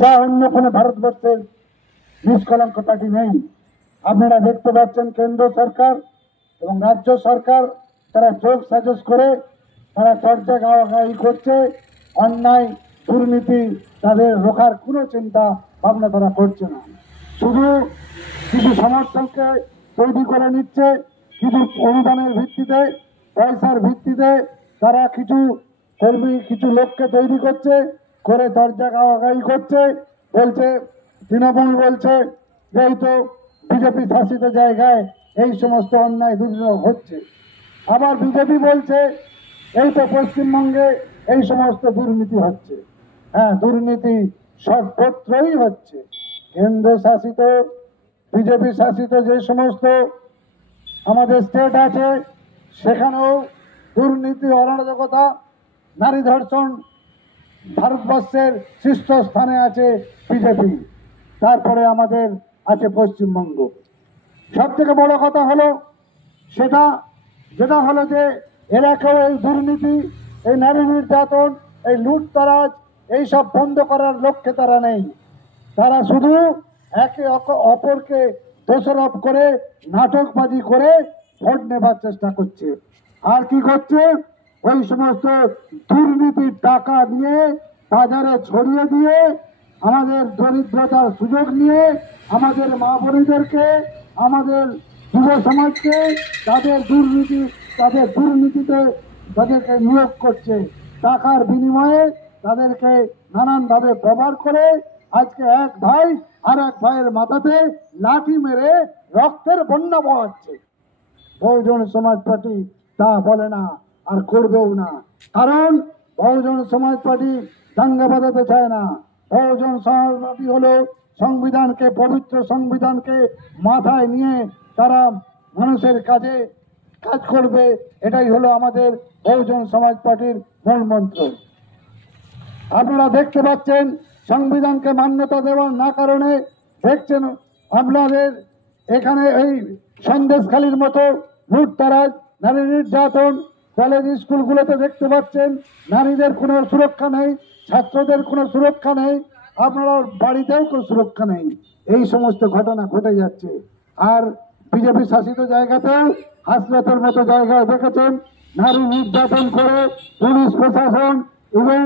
যা অন্য কোনো ভারতবর্ষের নিষ্কলঙ্ক পার্টি নেই। আপনারা দেখতে পাচ্ছেন কেন্দ্র সরকার এবং রাজ্য সরকার তারা যোগ সাজস করে তারা চর্চা গাওয়াগাই করছে, অন্যায় দুর্নীতি তাদের রোখার কোনো চিন্তা ভাবনা তারা করছে না। শুধু কিছু সমর্থককে তৈরি করে নিচ্ছে, কিছু অনুদানের ভিত্তিতে, পয়সার ভিত্তিতে তারা কিছু কর্মী, কিছু লোককে তৈরি করছে, করে দরজা গাওয়াগাই করছে। বলছে তৃণমূল বলছে যে এই তো বিজেপি শাসিত জায়গায় এই সমস্ত অন্যায় দুর্নীতি হচ্ছে, আবার বিজেপি বলছে এই তো পশ্চিমবঙ্গে এই সমস্ত দুর্নীতি হচ্ছে। হ্যাঁ, দুর্নীতি সর্বত্রই হচ্ছে। কেন্দ্র শাসিত বিজেপি শাসিত যে সমস্ত আমাদের স্টেট আছে সেখানেও দুর্নীতি, অরাজকতা, নারী ধর্ষণ ভারতবর্ষের শীর্ষস্থানে আছে বিজেপি, তারপরে আমাদের আছে পশ্চিমবঙ্গ। সব থেকে বড় কথা হলো যেটা হলো যে এলাকাও এই দুর্নীতি, এই নারী নির্যাতন, এই লুটতরাজ এইসব বন্ধ করার লক্ষ্যে তারা নেই। তারা শুধু একে অপরকে দোষারোপ করে নাটকবাজি করে ভোট নেবার চেষ্টা করছে। আর কি করছে? ওই সমস্ত দুর্নীতির টাকা দিয়ে বাজারে ছড়িয়ে দিয়ে আমাদের দরিদ্রতার সুযোগ নিয়ে আমাদের মা বোনেদেরকে, আমাদের যুব সমাজকে তাদের দুর্নীতিতে তাদেরকে নিয়োগ করছে। টাকার বিনিময়ে তাদেরকে নানানভাবে ব্যবহার করে আজকে এক ভাই আর এক ভাইয়ের মাথাতে লাঠি মেরে রক্তের বন্যা বহাচ্ছে। বহুজন সমাজ পার্টি তা বলে না আর করবেও না, কারণ বহুজন সমাজ পার্টি দাঙ্গা বাঁধাতে চায় না। বহুজন সমাজ পার্টি হলো সংবিধানকে, পবিত্র সংবিধানকে মাথায় নিয়ে তারা মানুষের কাজে কাজ করবে, এটাই হলো আমাদের বহুজন সমাজ পার্টির মূল মন্ত্র। আপনারা দেখতে পাচ্ছেন সংবিধানকে মান্যতা দেওয়ার না কারণে দেখছেন আপনাদের এখানে এই সন্দেশখালীর মতো লুটতরাজ, নারী নির্যাতন, কলেজ স্কুলগুলোতে দেখতে পাচ্ছেন নারীদের কোনো সুরক্ষা নেই, ছাত্রদের কোনো সুরক্ষা নেই, আপনারা বাড়িতেও কোনো সুরক্ষা নেই। এই সমস্ত ঘটনা ঘটে যাচ্ছে। আর বিজেপি শাসিত জায়গাতেও হাসপাতালের মতো জায়গায় দেখেছেন নারী নির্যাতন করে পুলিশ প্রশাসন এবং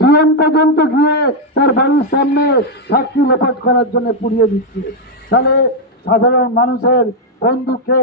ডিএম পর্যন্ত গিয়ে তার বাড়ির সামনে সাক্ষী লোপাট করার জন্য পুড়িয়ে দিচ্ছে। তাহলে সাধারণ মানুষের বন্ধুকে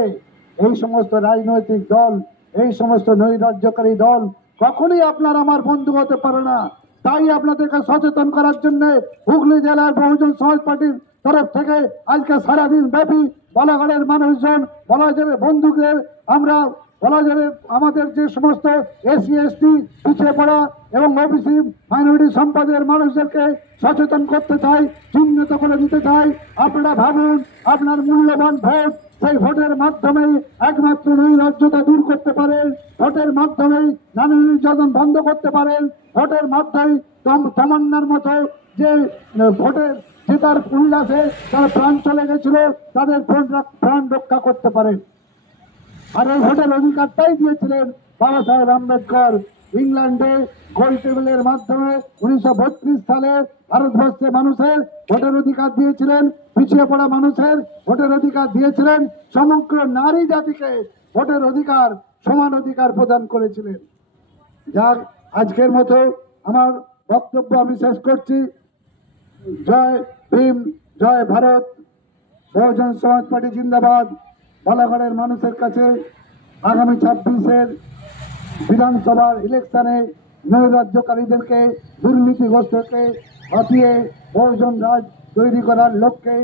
এই সমস্ত রাজনৈতিক দল, এই সমস্ত নৈরাজ্যকারী দল কখনই আপনার আমার বন্ধু হতে পারে না। তাই আপনাদেরকে সচেতন করার জন্য হুগলি জেলার বহুজন সমাজ পার্টির তরফ থেকে আজকে সারাদিন ব্যাপী বলাগড়ের মানুষজন, বলাগড়ের বন্ধুদের আমরা বলাগড়ের আমাদের যে সমস্ত এসসি এসটি পিছিয়ে পড়া এবং ওবিসি মাইনরিটি সম্প্রদায়ের মানুষদেরকে সচেতন করতে চাই, চিহ্নিত করে দিতে চাই। আপনারা ভাবুন, আপনার মূল্যবান ভোট, সেই ভোটের মাধ্যমে একমাত্র নৈরাজ্যতা দূর করতে পারেন, ভোটের মাধ্যমেই নারী নির্যাতন বন্ধ করতে পারেন, ভোটের মাধ্যমে তামান্নার মতো যে ভোটের জেতার উল্লাসে তার প্রাণ চলে গেছিল তাদের প্রাণ রক্ষা করতে পারেন। আর এই ভোটের অধিকারটাই দিয়েছিলেন বাবা সাহেব আম্বেদকর ইংল্যান্ডে গোল টেবিলের মাধ্যমে 1932 সালে ভারতবর্ষে মানুষের ভোটের অধিকার দিয়েছিলেন, পিছিয়ে পড়া মানুষের ভোটের অধিকার দিয়েছিলেন, সমগ্র নারী জাতিকে ভোটের অধিকার, সমান অধিকার প্রদান করেছিলেন। যার আজকের মতো আমার বক্তব্য আমি শেষ করছি। জয় ভীম, জয় ভারত, বহুজন সমাজ পার্টি জিন্দাবাদ। বলাগড়ের মানুষের কাছে আগামী 26-এর বিধানসভার ইলেকশনে নৈরাজ্যকারীদেরকে, দুর্নীতিগ্রস্তকে হটিয়ে বহুজন রাজ তৈরি করার লক্ষ্যে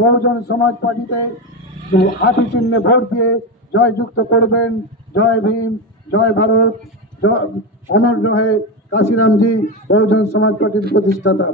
বহুজন সমাজ পার্টিতে হাতি চিহ্নে ভোট দিয়ে জয়যুক্ত করবেন। জয় ভীম, জয় ভারত, অমর রহে কাশিরামজি, বহুজন সমাজ পার্টির প্রতিষ্ঠাতা।